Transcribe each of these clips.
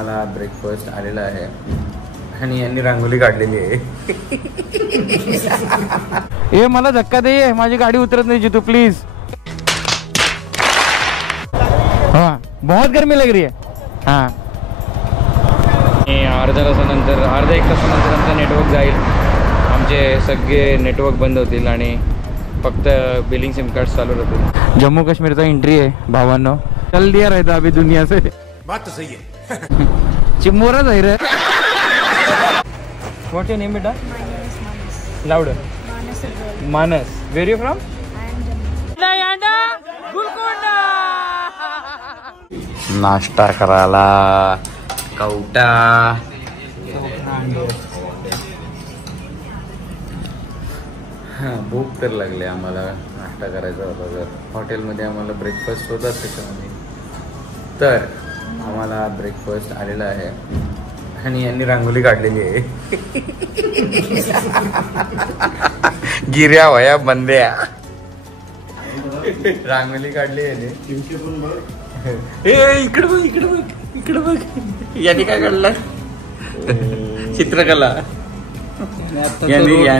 आम्हाला ब्रेकफास्ट आलेला आहे आणि यांनी रांगोली काढलेली आहे. ये मला धक्का दे, माझी गाडी उतरत नाही जितू प्लीज. हाँ बहुत गर्मी लग रही है. हाँ अर्ध्या तासानंतर अर्धा एक तासानंतर आमचं नेटवर्क जाईल. आमचे सगळे नेटवर्क बंद होतील आणि फक्त बिलिंग सिम कार्ड चालू राहतील. जम्मू काश्मीरचा एंट्री आहे भावांनो. चल दिया रहता अभी दुनिया से. बात तो सही है. चिमोरा जाहिर है. व्हाट योर नेम बेटा? Louder. Manas. Where you from? नाश्ता करायला कवटा. हां भूक तर लागली आम्हाला. नाश्ता करायचा होता तर हॉटेलमध्ये आम्हाला ब्रेकफास्ट होतात त्याच्यामध्ये. तर आम्हाला ब्रेकफास्ट आलेला आहे आणि यांनी रांगोली काढलेली आहे. गिर्या वया बंद्या रांगोली काढली आहे. इकडे बघ इकडे बघ इकडे बघ. यांनी काय काढलं? चित्रकला.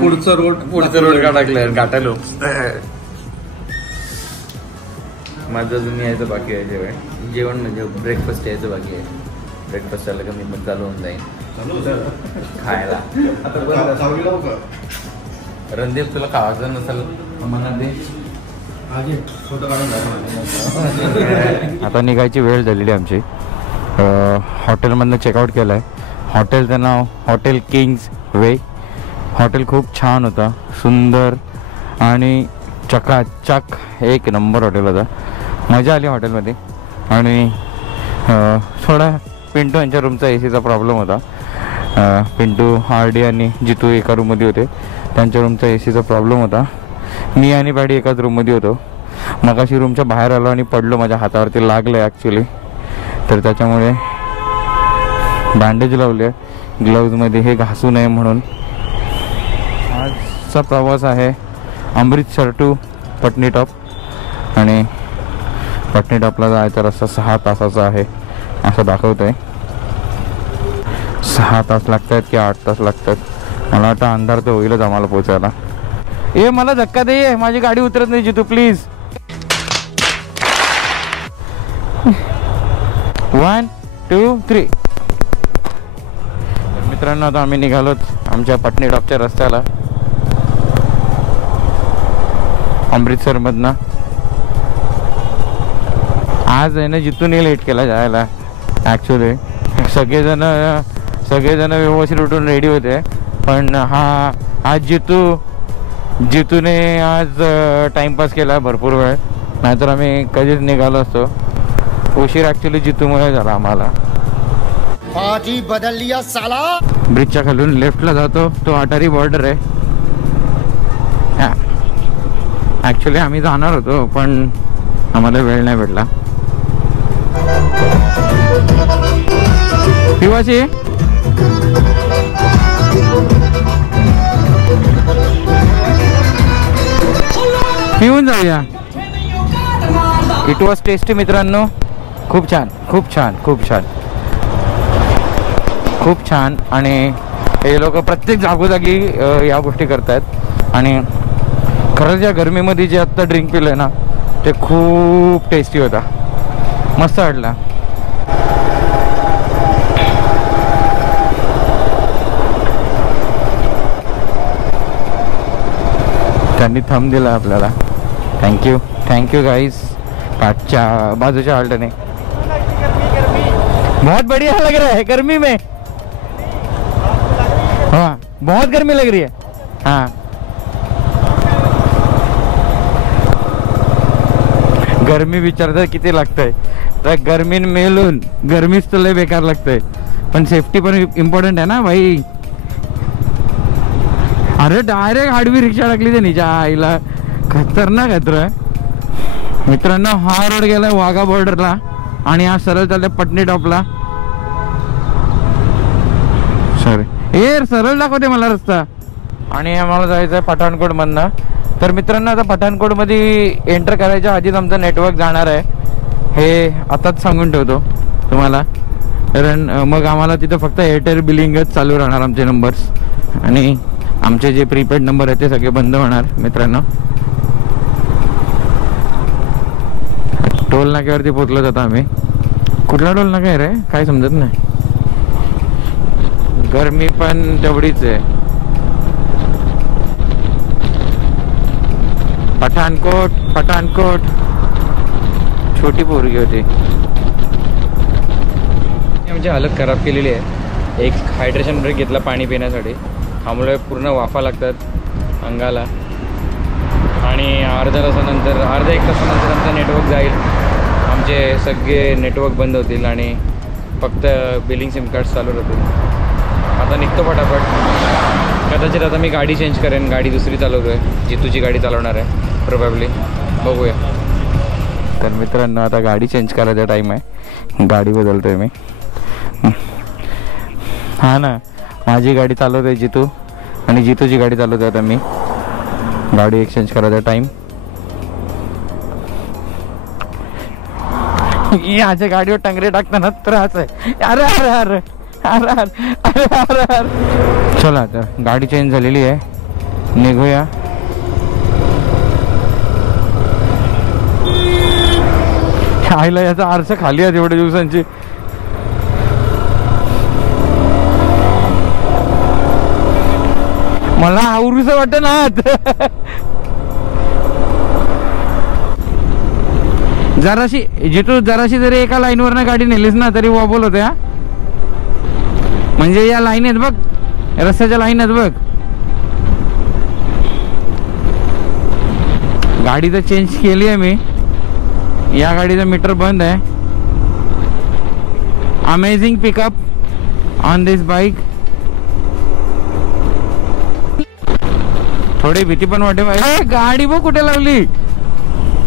पुढचा रोड का टाकलं गाठालो. माझं अजून यायचं बाकी आहे. जेवण म्हणजे ब्रेकफास्ट यायचं बाकी आहे. ब्रेकफास्ट आलं का मी पण चालू होऊन जाईल खायला. रणदीप तुला खावायचं नसेल मनात दे. आता निघायची वेळ झालेली आमची. हॉटेलमधनं चेकआउट केलं आहे. हॉटेलचं नाव हॉटेल किंग्स वे. हॉटेल खूप छान होता, सुंदर आणि चकाचक एक नंबर हॉटेल होता. मजा आली हॉटेलमध्ये. आणि थोडा पिंटू यांच्या रूमचा AC चा प्रॉब्लेम होता. पिंटू RD आणि जितू एका रूममध्ये होते. त्यांच्या रूमचा AC चा प्रॉब्लेम होता. मी आणि बॅडी एकाच रूममध्ये होतो. मगाशी रूमच्या बाहेर आलो आणि पडलो. माझ्या हातावरती लागलं आहे ॲक्च्युली. तर त्याच्यामुळे बँडेज लावले ग्लव्जमध्ये हे घासू नये म्हणून. आजचा प्रवास आहे अमृतसर टू पटनी टॉप. आणि पटनी टॉपला जायचा रस्ता 6 तासाचा आहे असं दाखवत आहे. 6 तास लागत आहेत की 8 तास लागतात. मला वाटतं अंधार तर होईलच आम्हाला पोचायला. ए मला धक्का दे, माझी गाडी उतरत नाही जितू प्लीज. 1 2 3. मित्रांनो आता आम्ही निघालोत आमच्या पटनी टॉपच्या रस्त्याला अमृतसरमधनं. आज आहे ना जितूने लेट केला जायला ॲक्च्युली. सगळेजण व्यवस्थित उठून रेडी होते. पण आज जितूने आज टाइमपास केला भरपूर वेळ. नाहीतर आम्ही कधीच निघालो असतो. उशीर ॲक्च्युली जितूमुळे झाला आम्हाला. पार्टी बदल लिया साला. ब्रिजच्या खालून लेफ्टला जातो तो अटारी बॉर्डर आहे. ॲक्च्युली आम्ही जाणार होतो पण आम्हाला वेळ नाही भेटला. पिवाशी पिऊन जाऊया. इट वॉज टेस्टी मित्रांनो. खूप छान खूप छान खूप छान खूप छान. आणि हे लोक प्रत्येक जागोजागी या गोष्टी करतायत. आणि खरंच या गरमीमध्ये जे आत्ता ड्रिंक पिलं ना ते खूप टेस्टी होता. मस्त वाटला. त्यांनी थंब दिला आपल्याला. Thank you thank you guys. पाठच्या बाजूच्या हॉल्टने बहुत बढ़िया लग रहा है गर्मी में. हाँ बहुत गर्मी लग रही है. हाँ गरमी विचारता किती लागतंय. तर गर्मीन मेलून गरमीच तर लय बेकार लागतंय. पण सेफ्टी पण इम्पॉर्टंट आहे ना भाई. अरे डायरेक्ट आडवी रिक्षा टाकली त्यांनीच्या आईला. खतरनाक आहे मित्रांनो. हा रोड गेलाय वाघा बॉर्डरला आणि हा सरळ चाललाय पटनी टॉपला. सॉरी ए सरळ दाखवते मला रस्ता. आणि आम्हाला जायचं आहे पठाणकोट मधनं. तर मित्रांनो आता पठाणकोट मध्ये एंटर करायच्या आधीच आमचं नेटवर्क जाणार आहे हे आताच सांगून ठेवतो तुम्हाला. मग आम्हाला तिथं फक्त एअरटेल बिलिंगच चालू राहणार आमचे नंबर्स, आणि आमचे जे प्रीपेड नंबर आहेत ते सगळे बंद होणार मित्रांनो. टोल नाक्यावरती पोहोचलो जातो आम्ही. कुठला टोल नाका आहे रे, काय समजत नाही. गरमी पण तेवढीच आहे. पठाणकोट छोटी पोरगी होती. आमची हालत खराब केलेली आहे. एक हायड्रेशन ब्रेक घेतला पाणी पिण्यासाठी, त्यामुळे पूर्ण वाफा लागतात अंगाला, आणि अर्ध्या एक तासानंतर आमचं नेटवर्क जाईल. आमचे सगळे नेटवर्क बंद होतील आणि फक्त बिलिंग सिम कार्ड चालू राहतील. आता निघतो फटाफट. कदाचित आता मी गाडी चेंज करेन, गाडी दुसरी चालवतो आहे, जितूची गाडी चालवणार आहे प्रोबॅबली, बघूया. तर मित्रांनो आता गाडी चेंज करायचा टाईम आहे, गाडी बदलतो आहे मी. हा ना, माझी गाडी चालवतो आहे जितू, आणि जितूची गाडी चालवतो आहे आता मी. गाडी एक्सचेंज करायचा टाईम. याच्या गाडीवर टंगरे टाकताना त्रास आहे. अरे अरे अरे अरे अरे अरे अरे. चला तर गाडी चेंज झालेली आहे, निघूया. आईला याचा आरसा खाली आहे एवढ्या दिवसांची. मला आवरूस वाटत ना. जराशी जरी एका लाईनवरनं गाडी नेलीस ना तरी वॉबल होते. हा म्हणजे या लाईन आहेत बघ, रस्त्याच्या लाईन आहेत बघ. गाडी तर चेंज केली आहे मी. या गाडीचा मीटर बंद आहे. Amazing pickup on this bike. थोडी भीती पण वाटे. गाडी बघ कुठे लावली,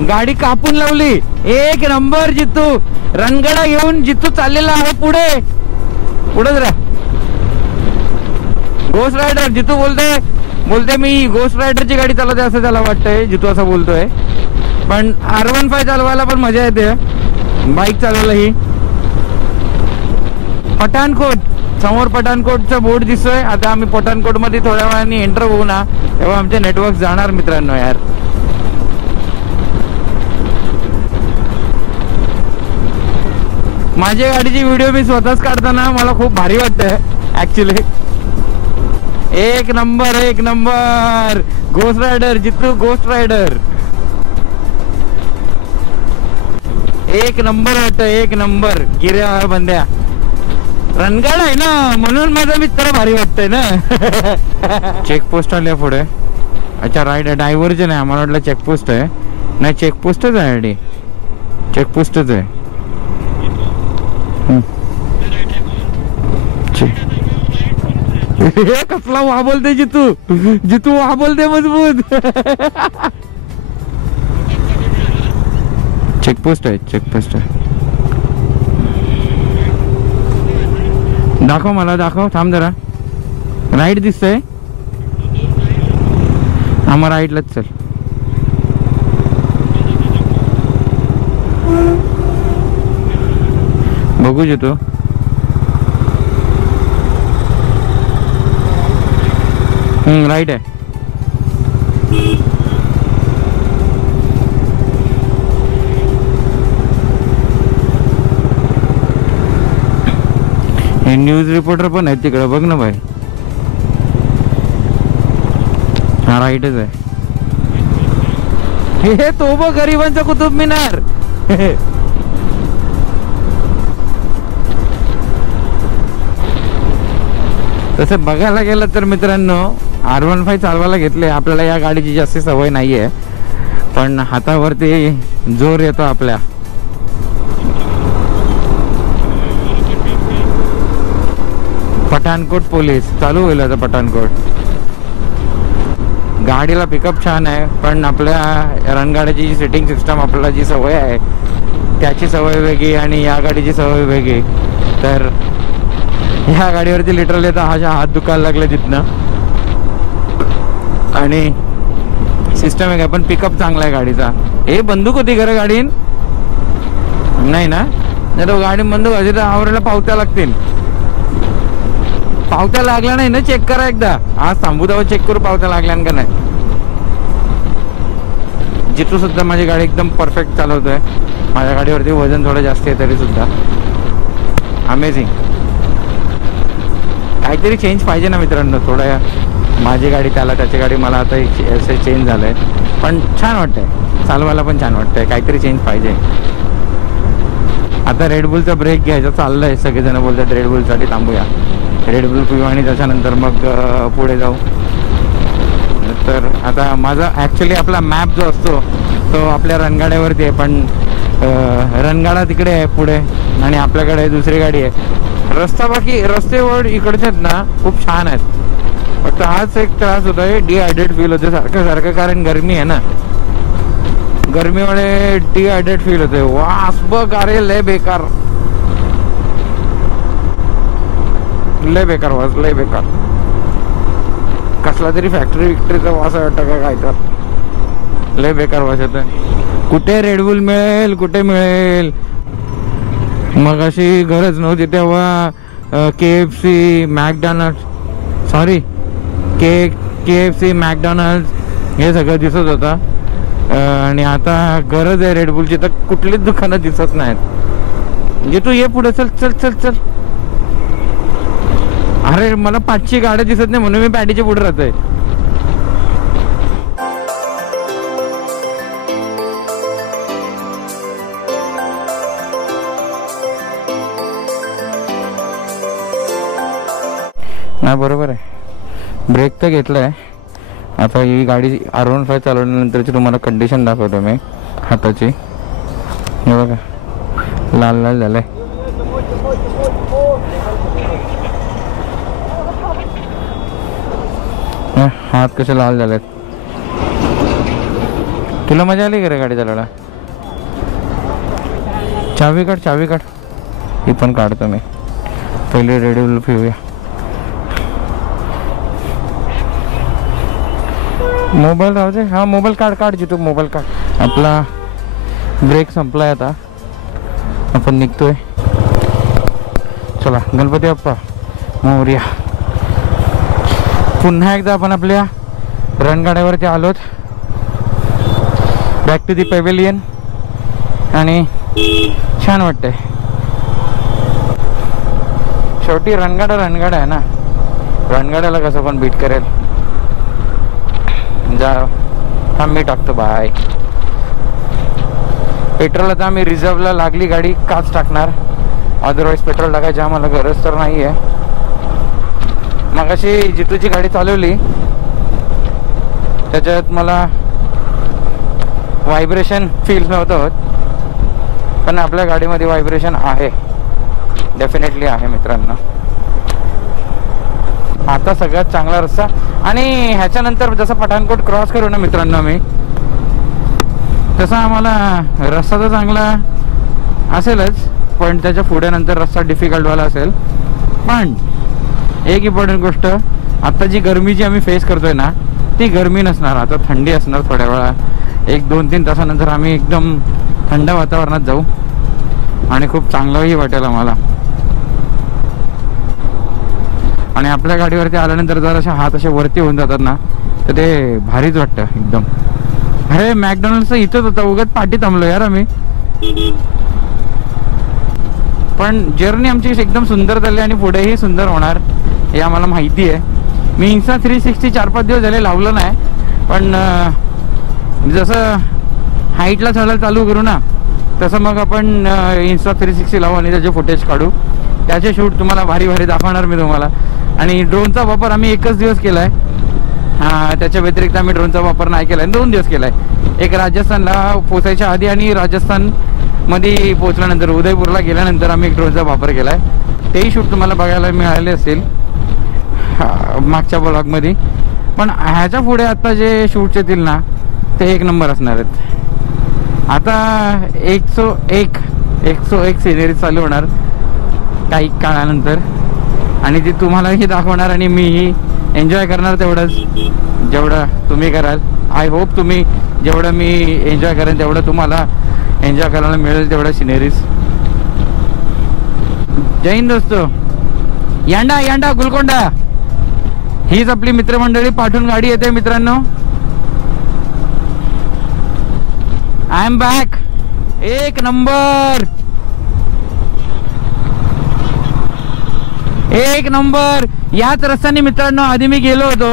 गाडी कापून लावली. एक नंबर जितू, रणगाडा घेऊन जितू चाललेला आहे पुढे. पुढेच राहा. घोस्ट रायडर जितू बोलते मी घोस्ट रायडरची गाडी चालवते असं त्याला वाटतंय. जितू असं बोलतोय, पण R15 चालवायला पण मजा येते बाईक चालवायला ही. पठाणकोट समोर पठाणकोटचा बोर्ड दिसतोय. आता आम्ही पठाणकोट मध्ये थोड्या वेळाने एंटर होऊ ना, तेव्हा आमचे नेटवर्क जाणार मित्रांनो. यार माझ्या गाडीची व्हिडिओ मी स्वतःच काढताना मला खूप भारी वाटतंय ऍक्च्युली. एक नंबर ghost rider Jitu, ghost rider एक नंबर वाटतं, एक नंबर. गिऱ्या बंद्या रणगाड आहे ना, म्हणून माझा मित्र भारी वाटतंय ना. चेकपोस्ट आल्या पुढे. अच्छा राईट, डायव्हर्जन आहे. आम्हाला वाटलं चेकपोस्ट आहे. नाही चेकपोस्टच आहे, चेकपोस्टच आहे. कसला वा बोलते जितू वा बोलते मजबूत. चेकपोस्ट आहे. दाखव मला, दाखव. थांब जरा. राईट दिसतंय. आम्हा राईटलाच चल. बघू जितू. राईट आहे. हे न्यूज रिपोर्टर पण आहेत तिकडे, बघ ना भाई. हा राईटच आहे. हे तो बघ गरिबांचा कुतुब मिनार. तसं बघायला गेलं तर मित्रांनो R15 चालवायला घेतले. आपल्याला या गाडीची जास्त सवय नाहीये, पण हातावरती जोर येतो आपल्या. पठाणकोट पोलीस चालू होईल आता. पठाणकोट गाडीला पिकअप छान आहे, पण आपल्या रणगाड्याची जी सिटिंग सिस्टम, आपल्याला जी सवय आहे त्याची सवय वेगळी आणि या गाडीची सवय वेगळी. तर ह्या गाडीवरती लिटरली तर हात दुखायला लागले तिथनं. आणि सिस्टम आहे काय, पण पिकअप चांगला आहे गाडीचा. हे बंदूक होती खरं गाडीन, नाही ना. नाही तो गाडी बंद व्हायची तर आवरायला पावत्या लागतील. पावत्या लागल्या नाही ना, चेक करा एकदा. आज थांबू तेव्हा चेक करू पावत्या लागल्या का नाही. जितू सुद्धा माझी गाडी एकदम परफेक्ट चालवतोय. माझ्या गाडीवरती वजन थोडं जास्त आहे तरी सुद्धा अमेझिंग. काहीतरी चेंज पाहिजे ना मित्रांनो. थोडं माझी गाडी त्याला, त्याची गाडी मला आता असं चेंज झालं आहे. पण छान वाटतंय चालवायला, पण छान वाटतंय. काहीतरी चेंज पाहिजे. आता रेडबुलचा ब्रेक घ्यायचा चाललंय. सगळेजण बोलतात रेडबुलसाठी थांबूया, रेडबुल पिऊ आणि त्याच्यानंतर मग पुढे जाऊ. तर आता माझा ॲक्च्युली आपला मॅप जो असतो तो आपल्या रणगाड्यावरती आहे. पण रणगाडा तिकडे आहे पुढे आणि आपल्याकडे दुसरी गाडी आहे. रस्ता बाकी रस्ते वर इकडचे आहेत ना खूप छान आहेत. फक्त हाच एक त्रास होतो आहे, डिहायड्रेट फील होते सारखं सारखं. कारण गरमी आहे ना, गरमीमुळे डिहायड्रेट फील होते. वास बघ, अरे लय बेकार, लय बेकार वास, लय बेकार. कसला तरी फॅक्टरी विक्टरीचा वास वाटतं का काय, तर लय बेकार वास येतोय. कुठे रेडबुल मिळेल, कुठे मिळेल. मग अशी गरज नव्हती तेव्हा KFC, McDonald's, sorry KFC, McDonald's हे सगळं दिसत होतं. आणि आता गरज आहे रेडबुलची तर कुठलीच दुकानं दिसत नाहीत. म्हणजे तू ये पुढे, चल चल चल चल. अरे मला 5ची गाड्या दिसत नाही म्हणून मी पॅडीच्या पुढे राहतोय. नाही बरोबर आहे, ब्रेक तर घेतलाय. आता ही गाडी R15 चालवल्यानंतरची तुम्हाला कंडिशन दाखवतो मी हाताची. हे बघा लाल लाल झालंय. हात कसे लाल झालेत. तुला मजा आली का रे गाडी चालवायला? चावी काढ, चावी काढ. ही पण काढतो मी. पहिले रेडबुल पिऊया. मोबाईल राहू दे. हा मोबाईल काढ, काढ जितू मोबाईल काढ. आपला ब्रेक संपलाय. आता आपण निघतोय. चला गणपती बाप्पा मोरया. पुन्हा एकदा आपण आपल्या रणगाड्यावरती आलोत. Back to the pavilion. आणि छान वाटतंय. शेवटी रणगाडा रणगाडा आहे ना, रणगाड्याला कसं पण बीट करेल. जा थांब मी टाकतो. बाय. पेट्रोल आता आम्ही रिझर्वला लागली गाडी काच टाकणार. अदरवाईज पेट्रोल टाकायची आम्हाला गरज तर नाही आहे. मग अशी जितूची गाडी चालवली त्याच्यात मला व्हायब्रेशन फील नव्हतं होत. पण आपल्या गाडीमध्ये व्हायब्रेशन आहे, डेफिनेटली आहे मित्रांनो. आता सगळ्यात चांगला रस्ता. आणि ह्याच्यानंतर जसं पठाणकोट क्रॉस करू ना मित्रांनो आम्ही, तसा आम्हाला रस्ता तर चांगला असेलच, पण त्याच्या पुढे नंतर रस्ता डिफिकल्टवाला असेल. पण एक इम्पॉर्टंट गोष्ट, आता जी गरमी जी आम्ही फेस करतोय ना ती गरमी नसणार. आता थंडी असणार थोड्या वेळा. 1-2-3 तासानंतर आम्ही एकदम थंड वातावरणात जाऊ आणि खूप चांगलंही वाटेल आम्हाला. आणि आपल्या गाडीवरती आल्यानंतर जर असे हात असे वरती होऊन जातात ना तर ते भारीच वाटतं एकदम. अरे मॅकडॉनल्डचं इथंच होतं, उगाच पाठी थांबलो यार आम्ही. पण जर्नी आमची एकदम सुंदर झाली आणि पुढेही सुंदर होणार हे आम्हाला माहिती आहे. मी इन्स्टा 360 4-5 दिवस झाले लावलं नाही. पण जसं हाईटला चढायला चालू करू ना तसं मग आपण इन्स्टा 360 लावू आणि त्याचे फुटेज काढू. त्याचे शूट तुम्हाला भारी भारी दाखवणार मी तुम्हाला. आणि ड्रोनचा वापर आम्ही एकच दिवस केला आहे. त्याच्या व्यतिरिक्त आम्ही ड्रोनचा वापर नाही केला आहे. 2 दिवस केला आहे. एक राजस्थानला पोचायच्या आधी आणि राजस्थानमध्ये पोचल्यानंतर उदयपूरला गेल्यानंतर आम्ही एक ड्रोनचा वापर केला आहे. तेही शूट तुम्हाला बघायला मिळाले असतील मागच्या ब्लॉगमध्ये. पण ह्याच्या पुढे आता जे शूट्स येतील ना ते 1 नंबर असणार आहेत. आता 101 सिनेरी चालू होणार काही काळानंतर आणि ती तुम्हालाही दाखवणार आणि मीही एन्जॉय करणार तेवढंच जेवढं तुम्ही कराल. आय होप तुम्ही जेवढं मी एन्जॉय करेन तेवढं तुम्हाला एन्जॉय करायला मिळेल तेवढं सिनेरीज. जय हिंद दोस्तो. यांडा यांडा गुलकोंडा हीच आपली मित्रमंडळी पाठवून गाडी येते मित्रांनो. I am back. एक नंबर एक नंबर. याच रस्त्याने मित्रांनो आधी मी गेलो होतो.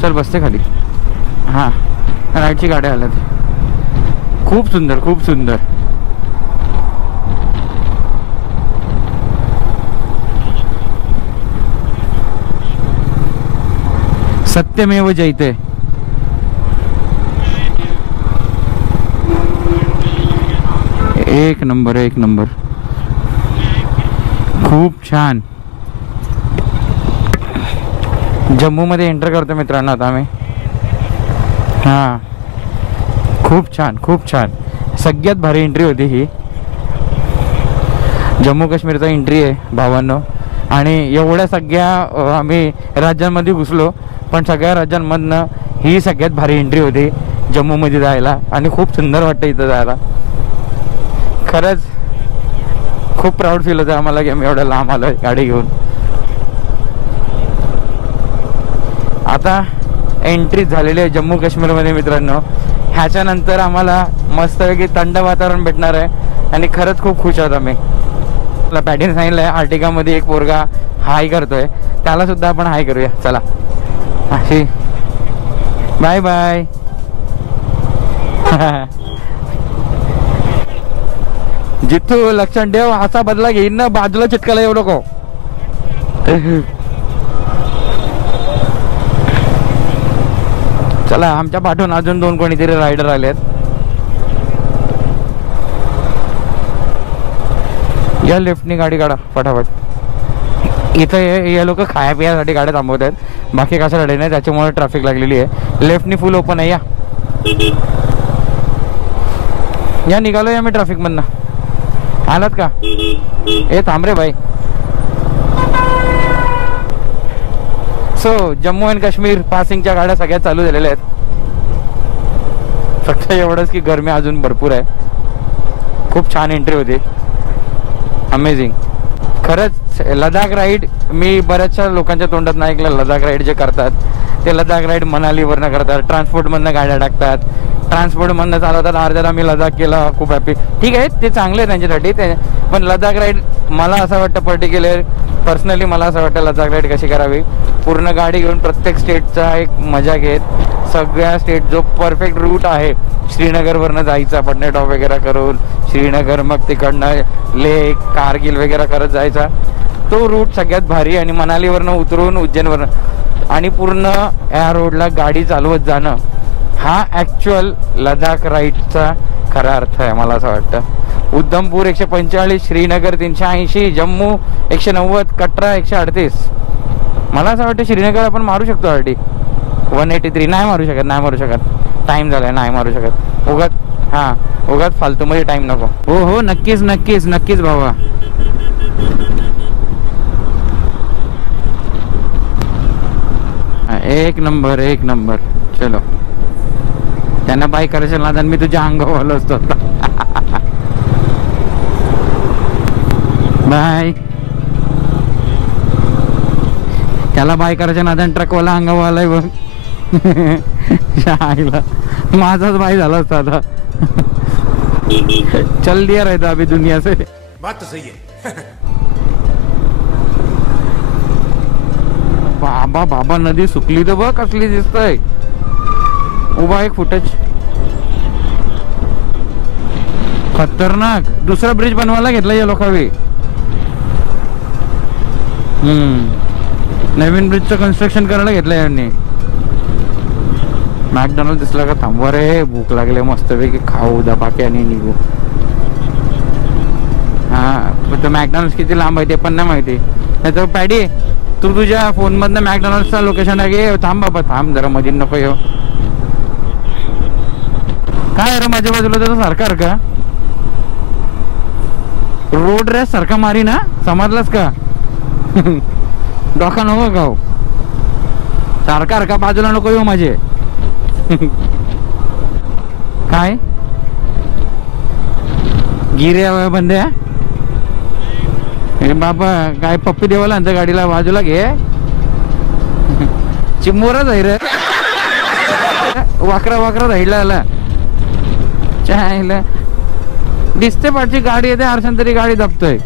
चल बसते खाली. हां राईटची गाड्या आल्या. खूप सुंदर खूप सुंदर. सत्यमेव जयते. एक नंबर एक नंबर. खूप छान. जम्मू मध्ये एंटर करतो मित्रांनो आता आम्ही. हां खूप छान खूप छान. सगळ्यात भारी एंट्री होती ही. जम्मू काश्मीरचा एंट्री आहे भावांनो. आणि एवढ्या सगळ्या आम्ही राज्यांमध्ये घुसलो पण सगळ्या राज्यांमधनं ही सगळ्यात भारी एंट्री होती जम्मूमध्ये जायला. आणि खूप सुंदर वाटतं इथं जायला. खरंच खूप प्राऊड फील होतं आम्हाला की आम्ही एवढं लांब आलो गाडी घेऊन. आता एंट्री झालेली आहे जम्मू काश्मीरमध्ये मित्रांनो. ह्याच्यानंतर आम्हाला मस्तपैकी थंड वातावरण भेटणार आहे आणि खरंच खूप खुश आहोत आम्ही. मला पॅडीने सांगितलं आहे आर्टिकामध्ये एक पोरगा हाय करतोय, त्याला सुद्धा आपण हाय करूया. चला अशी बाय बाय. जिथू लक्षण ठेव असा बदला घेईन ना बाजूला चिटकायला येऊ नको. चला आमच्या पाठवून अजून दोन कोणीतरी रायडर आलेत. या लेफ्टनी गाडी काढा फटाफट. इथं हे लोक खाया पियासाठी गाड्या थांबवत आहेत, बाकी कशासाठी नाही, त्याच्यामुळे ट्रॅफिक लागलेली आहे. लेफ्टनी फुल ओपन आहे. या निघालो या मी ट्रॅफिक मधनं. आलात का? ए थांब रे भाई. सो जम्मू अँड काश्मीर पासिंगच्या गाड्या सगळ्या चालू झालेल्या आहेत. फक्त एवढंच की गरमी अजून भरपूर आहे. खूप छान एंट्री होती. अमेझिंग. खरंच लडाख राईड मी बऱ्याचशा लोकांच्या तोंडात नाही ऐकलं. लडाख राईड जे करतात ते लडाख राईड मनालीवरनं करतात, ट्रान्सपोर्टमधनं गाड्या टाकतात, ट्रान्सपोर्टमधनं चालवतात. अर्ध्याला मी लडाख केला, खूप हॅपी. ठीक आहे ते चांगले आहे त्यांच्यासाठी ते, पण लडाख राईड मला असं वाटतं पर्टिक्युलर पर्सनली मला असं वाटतं लडाख राईड कशी करावी. पूर्ण गाडी घेऊन प्रत्येक स्टेटचा एक मजा घेत सगळ्या स्टेट जो परफेक्ट रूट आहे श्रीनगरवरनं जायचा पटना टॉप वगैरे करून श्रीनगर, मग तिकडनं लेह कारगिल वगैरे करत जायचा तो रूट सगळ्यात भारी. आणि मनालीवरनं उतरून उज्जैनवरनं आणि पूर्ण या रोडला गाडी चालवत जाणं हा ॲक्च्युअल लडाख राईडचा खरा अर्थ आहे मला असं वाटतं. उधमपूर 145, श्रीनगर 380, जम्मू 190, कटरा 138. मला असं वाटतं श्रीनगर आपण मारू शकतो ऑलरेडी. 183 नाही मारू शकत. टाइम झालाय, नाही मारू शकत. उगाच फालतू मध्ये टाइम नको. हो नक्कीच भावा. एक नंबर. चलो त्यांना बाय करायचं ना, मी तुझ्या अंगावर आलो असतो. बाय. त्याला बाय करायच्या नादान ट्रकवाला अंगावर आलाय बघ. माझाच बाय झाला असता आता. चल दिया रहता अभी दुनिया से. बात तो सही है. बाबा नदी सुकली तर बघ कसली दिसतय. उभा एक फुटेज खतरनाक. दुसरा ब्रिज बनवायला घेतला या लोकांनी. नवीन ब्रिजचं कन्स्ट्रक्शन करायला घेतलं यांनी. मॅकडॉनल्ड दिसला का? थांबवा रे, भूक लागले मस्तपैकी खाऊ दबाके आणि निघू. हा तर मॅकडॉनल्ड किती लांब आहे ते पण नाही माहिती. नाही तर पॅडी तू तुझ्या फोन मधनं मॅकडॉनल्ड्सचा लोकेशन आहे घे. थांब बाबा थांब जरा, मध्ये नको येऊ. काय अरे माझ्या बाजूला त्याचा सारखा का रोड रेस सारखा मारी ना, समजलास का? डोका नको गाव, सारखा बाजूला नको येऊ माझे. काय गिरे बंदे बाबा, काय पप्पी देवाला यांच्या गाडीला बाजूला घे. चिमोरच आहे रे, वाकरा राहिला आला चायला. दिसते पाठची गाडी येते, आरशान तरी गाडी दाबतोय.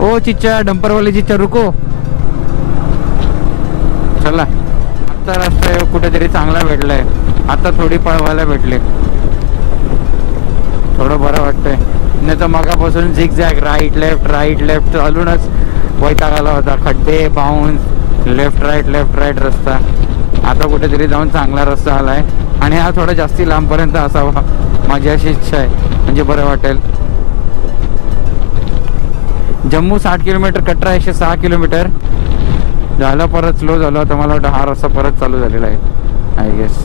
ओ चिच्चा, डंपरवाली चिच्चा रुको. चला आता रस्ता कुठेतरी चांगला भेटलाय, आता थोडी पळवायला भेटले, थोडं बरं वाटतंय. नाही तर मगापासून झिगझॅग राईट लेफ्ट चालूनच वैताग आला होता. खड्डे, बाउन्स, लेफ्ट राईट रस्ता. आता कुठेतरी जाऊन चांगला रस्ता आलाय आणि हा थोडा जास्ती लांबपर्यंत असावा, माझी अशी इच्छा आहे, म्हणजे बरं वाटेल. जम्मू 60 किलोमीटर, कटरा 106 किलोमीटर झाला. परत स्लो झालो आता, मला वाटतं हा रस्ता परत चालू झालेला आहे आय गेस.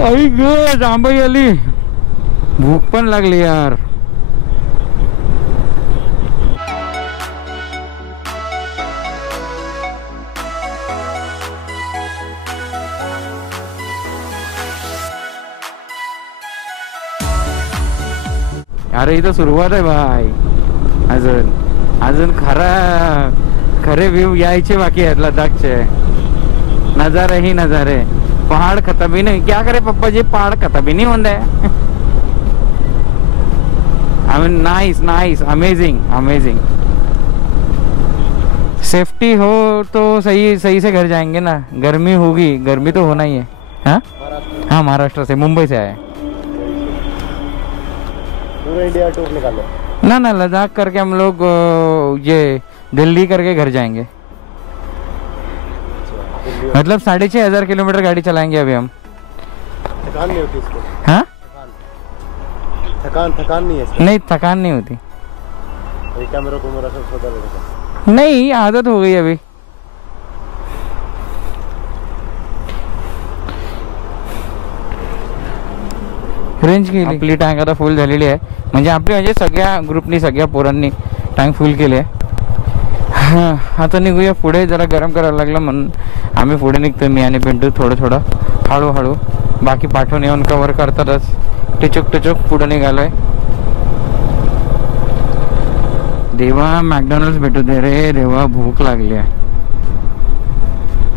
आई ग जांभई आली, भूक पण लागली यार. अरे इथं सुरुवात आहे भाई, अजून खरे व्ह्यू यायचे बाकी आहेत लद्दाखचे. नजारे ही नजारे, पहाड़ खत्म ही नहीं. क्या करे पप्पा जी, पहाड़ खत्म ही नहीं होता है. I mean nice amazing. Safety हो तो सही से घर जाएंगे ना. गर्मी होगी, गर्मी तो होना ही है. हाँ महाराष्ट्र से, मुंबई से आए. पूरा इंडिया टूर निकालो ना लद्दाख करके हम लोग ये दिल्ली करके घर जाएंगे. मतलब 6,500 किलोमीटर गाड़ी चलाएंगे अभी हम. थकान नहीं होती इसको? हाँ थकान नहीं है? नहीं थकान नहीं होती. कैमरा सब सोता रहता? नहीं आदत हो गई अभी. रेंज केली आपली, टँक आता फुल झालेली आहे. म्हणजे सगळ्या ग्रुपनी, सगळ्या पोरांनी टँक फुल केली आहे. आता निघूया पुढे, जरा गरम करायला लागलं म्हणून आम्ही पुढे निघतो. मी आणि पिंटू थोडं हळूहळू, बाकी पाठवून येऊन कव्हर करतातच. टिचूक पुढे निघालोय. देवा मॅकडॉनल्ड्स भेटू दे रे देवा, भूक लागली आहे.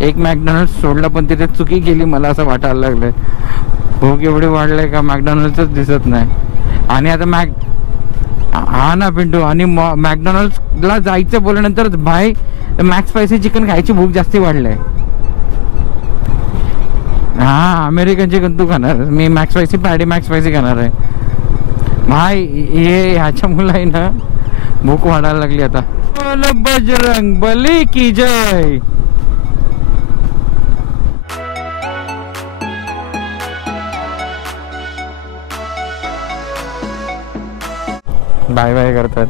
एक मॅकडॉनल्ड्स सोडला पण तिथे चुकी केली मला असं वाटायला लागलंय. भूक एवढी वाढलंय का मॅकडॉनल्ड्सच दिसत नाही. आणि आता हा ना पिंटू, आणि मॅकडॉनल्ड्सला जायचं बोलल्यानंतर भाई मॅक्स स्पायसी चिकन खायची भूक जास्ती वाढलंय. हा अमेरिकन चिकन तू खाणार, मी मॅक्स स्पायसी खाणार आहे भाई. ह्याच्या मुलाही ना भूक वाढायला लागली आता. बजरंग बली की जय. बाय करतात.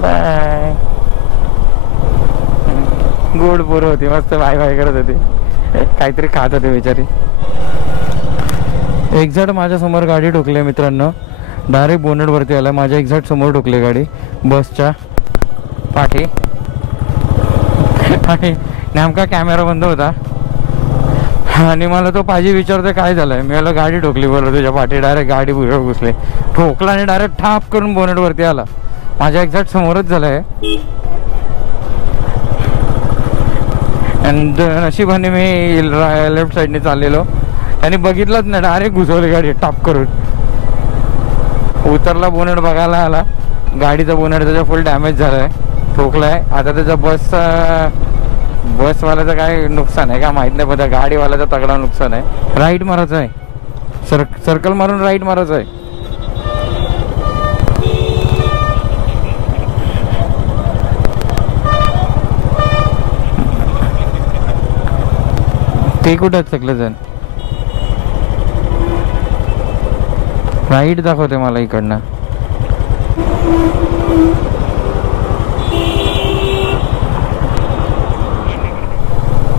बाय. गोड पोरं होती, मस्त बाय करत होती, काहीतरी खात होते बिचारी. एक्झॅक्ट माझ्या समोर गाडी ठोकली मित्रांनो, डायरेक्ट बोनेट वरती आला. माझ्या एक्झॅक्ट समोर ठोकली गाडी बसच्या पाठी. आणि नेमका कॅमेरा बंद होता आणि मला तो पाजी विचारतोय काय झालंय. मी मला गाडी ठोकली बोललो तुझ्या पाठी. डायरेक्ट गाडी बुरळ घुसली, ठोकला आणि डायरेक्ट ठाप करून बोनेट वरती आला. माझ्या एक्झॅक्ट समोरच झालंय. नशिबाने मी लेफ्ट साईडने चाललेलो, त्यांनी बघितलंच नाही, डायरेक्ट घुसवली गाडी टाप करून. उतरला, बोनेट बघायला आला, गाडीचा बोनेट त्याचा फुल डॅमेज झालाय, ठोकलाय. आता त्याचा बसवाल्याचं काय नुकसान आहे का माहित नाही, पण गाडीवाल्याचं तगडा नुकसान आहे. राईट मारायचं आहे, सर्कल मारून राईट मारायचं आहे. ते कुठं आहेत सगळेजण? राईट दाखवते मला इकडनं.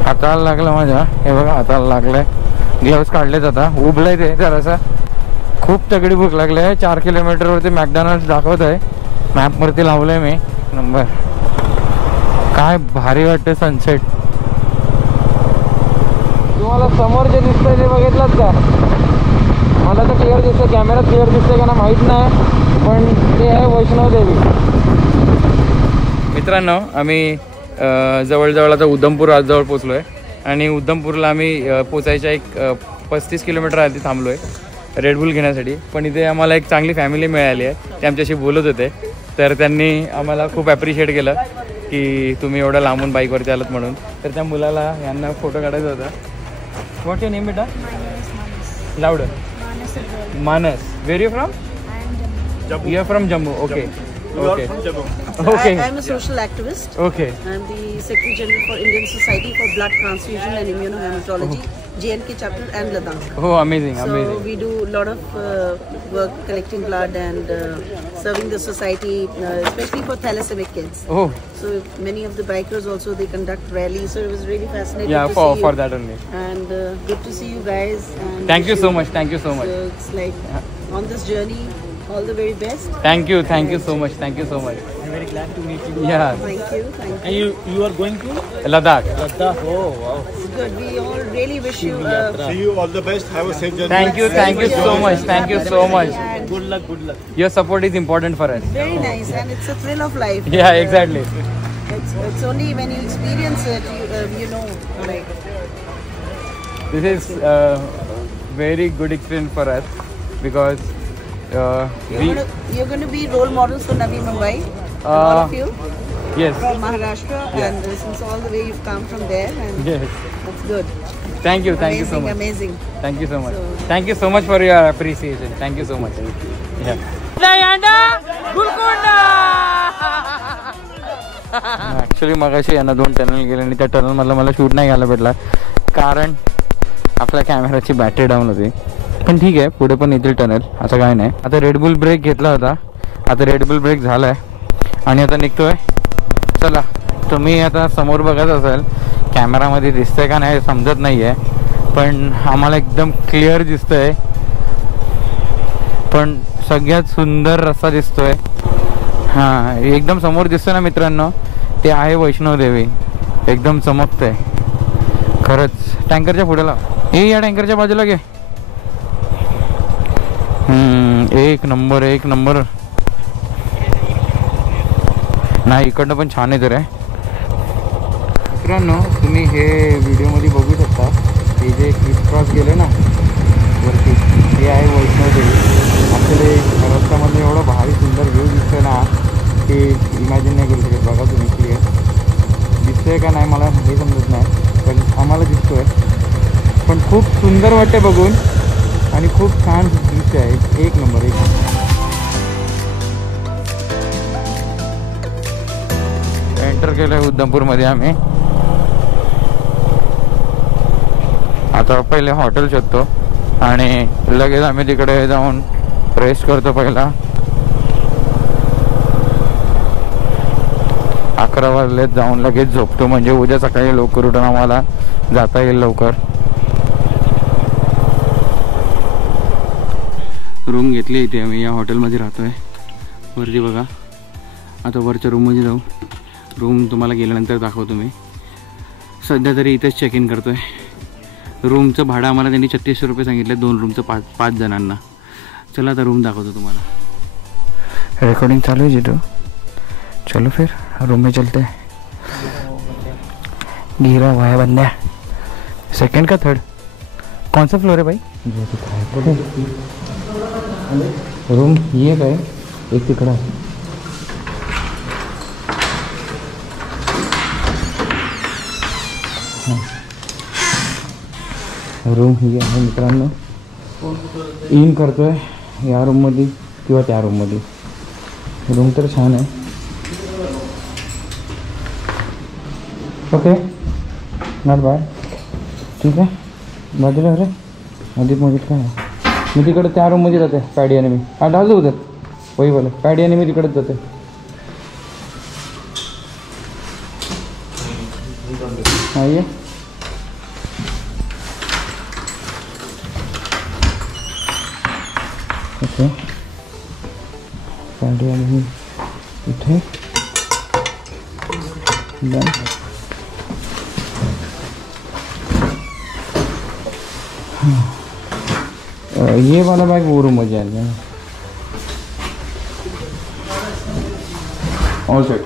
हाताला लागलं माझ्या, हे बघा हाताला लागलंय. ग्लव्स काढलेत आता, उभलंय ते जरासा. खूप तगडी भूक लागली आहे. 4 किलोमीटरवरती मॅकडॉनल्ड्स दाखवत आहे, मॅपवरती लावलंय मी नंबर. काय भारी वाटतं सनसेट. तुम्हाला समोर जे दिसतंय ते बघितलं का? मला तर क्लिअर दिसतंय, कॅमेरा क्लिअर दिसतंय का ना माहीत नाही, पण ते आहे वैष्णोदेवी. मित्रांनो, आम्ही जवळजवळ आता उधमपूर जवळ पोचलो आहे आणि उधमपूरला आम्ही पोचायच्या एक 35 किलोमीटर आधी थांबलो आहे रेडबुल घेण्यासाठी. पण इथे आम्हाला एक चांगली फॅमिली मिळाली आहे, ते आमच्याशी बोलत होते. तर त्यांनी आम्हाला खूप ॲप्रिशिएट केलं की तुम्ही एवढं लांबून बाईकवरती आलात म्हणून. तर त्या मुलाला यांना फोटो काढायचा होता. व्हॉट युअर नेम बेटा? Louder. Manas. Where you from? You are from Jammu. Okay. Okay. Okay. I am a social activist. Okay. I am the Secretary General for Indian Society for Blood Transfusion and Immunohematology, JNK chapter and Ladakh. Oh, amazing, So amazing. we do a lot of work collecting blood and serving the society, especially for thalassemic kids. Oh, So many of the bikers also they conduct rallies. So it was really fascinating yeah, to for see you. that only. And good to see you guys. And Thank you wish so much. Thank you so much. So it's like on this journey, all the very best. Thank you so much. Thank you so much. I'm very glad to meet you. Yeah, Thank you. Thank you. And you are going to Ladakh. Ladakh? Oh wow! It's good. We all really wish you. See you, all the best. Have a safe journey. Thank you so much. Thank you so much. And Good luck, good luck. Your support is important for us. very nice, and it's a thrill of life. Yeah, exactly. It's only when you experience it, you know, like. This is very good experience for us because You're going to be role models for Navi Mumbai. All of you yes, from Maharashtra, and since all the way you've come from there, and yes. that's good. Thank you so Amazing, much. amazing. Thank you so much. So- Thank you so much for your appreciation. Thank you so much. Yeah. Actually मगाशी यांना 2 टनल गेले आणि त्या टनलमधला मला शूट नाही घ्यायला भेटला कारण आपल्या कॅमेराची बॅटरी डाऊन होती. पण ठीक आहे, पुढे पण येतील टनल, असं काय नाही. आता रेडबुल ब्रेक घेतला होता, आता रेडबुल ब्रेक झाला आहे आणि आता निघतोय. चला, तुम्ही आता समोर बघत असाल, कॅमेरामध्ये दिसतंय का नाही समजत नाही आहे, पण आम्हाला एकदम क्लिअर दिसतंय. पण सगळ्यात सुंदर रस्ता दिसतोय. हां, एकदम समोर दिसतोय ना मित्रांनो, ते आहे वैष्णोदेवी. एकदम चमकतंय खरंच. टँकरच्या पुढे लाव, या टँकरच्या बाजूला घे. एक नंबर, एक नंबर. नाही, इकडनं पण छान आहे तर आहे. मित्रांनो, तुम्ही हे व्हिडिओमध्ये बघू शकता, हे जे क्रिस क्रॉस गेले ना वरती, हे आहे वैष्णोदेवी. आपल्याला रस्त्यामध्ये एवढं भारी सुंदर व्ह्यू दिसतोय ना, ते इमॅजिन नाही करू शकत. बघा तुम्ही, क्लिअर दिसतंय का नाही मला हे समजत नाही, पण आम्हाला दिसतोय. पण खूप सुंदर वाटते बघून आणि खूप छान दृश्य आहे. एक नंबर, एक नंबर. एंटर केलं आहे उधमपूरमध्ये आम्ही. आता पहिले हॉटेल शोधतो आणि लगेच आम्ही तिकडे जाऊन रेस्ट करतो. पहिला 11 वाजलेत, जाऊन लगेच झोपतो, म्हणजे उद्या सकाळी लवकर उठून आम्हाला जाता येईल लवकर. रूम घेतली इथे आम्ही, या हॉटेलमध्ये राहतो आहे. वरती बघा, आता वरच्या रूममध्ये जाऊ. रूम तुम्हाला गेल्यानंतर दाखवतो मी. सध्या तरी इथेच चेक इन करतो आहे. रूमचं भाडं आम्हाला त्यांनी 3600 रुपये सांगितलं, 2 रूमचं 5 जणांना. चला आता रूम दाखवतो तुम्हाला. रिकॉर्डिंग चालू है जीतू, चलो फिर रूम में चलते हैं. गिरा हुआ है बंदा. सेकंड का थर्ड, कौन सा फ्लोर है भाई? रूम ये काय, एक तिकडा. रूम ही आहे मित्रांनो. इन करतोय या रूममध्ये किंवा त्या रूममध्ये. रूम तर छान आहे. Okay, not bad. ठीक आहे बाजूला रे अधिक मध्ये काय आहे? मी तिकडे त्या रूममध्ये जाते पॅडी आणि मी हा डाल होतात वही बोला पॅडी आणि मी तिकडेच जाते हा ये ओके पॅडी आणि मी इथे डन ये वाला बैग वो रूम मजा आएगा ऑल सेट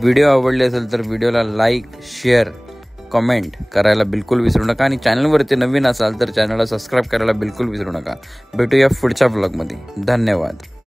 व्हिडिओ आवडले असेल तर व्हिडिओला लाईक शेअर कमेंट करायला बिलकुल विसरू नका आणि चॅनलवरती नवीन असाल तर चॅनलला सबस्क्राईब करायला बिलकुल विसरू नका. भेटूया पुढच्या ब्लॉगमध्ये. धन्यवाद.